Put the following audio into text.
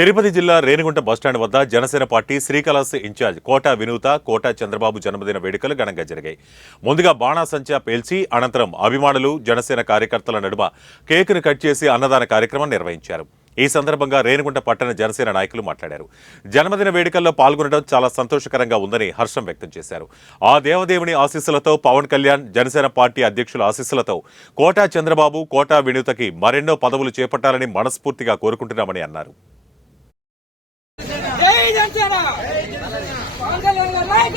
తిరుపతి జిల్లా రేణిగుంట బస్టాండ్ వద్ద Janasena party Srikalahasti incharge Kota Vinutha Kota Chandrababu జన్మదిన వేడుకలు ఘనంగా జరిగాయి. ముందుగా బాణాసంచా పేల్చి అనంతరం అభిమానులు జనసేన కార్యకర్తల నడుమ కేకును కట్ చేసి అన్నదాన కార్యక్రమం నిర్వహించారు. ఈ సందర్భంగా రేణిగుంట పట్టణ జనసేన నాయకులు మాట్లాడారు. జన్మదిన వేడుకల్లో పాల్గొనడం చాలా సంతోషకరంగా ఉందని హర్షం వ్యక్తం చేశారు. ఆ దేవదేవుని ఆశీస్సులతో పవన్ కళ్యాణ్, జనసేన పార్టీ అధ్యక్షుల ఆశీస్సులతో కోటా చంద్రబాబు, కోటా వినూతకి మరెన్నో పదవులు చేపట్టాలని మనస్ఫూర్తిగా కోరుకుంటున్నామని అన్నారు. జై జనసేన, జై జనసేన, పవన్ కళ్యాణ్. లైన్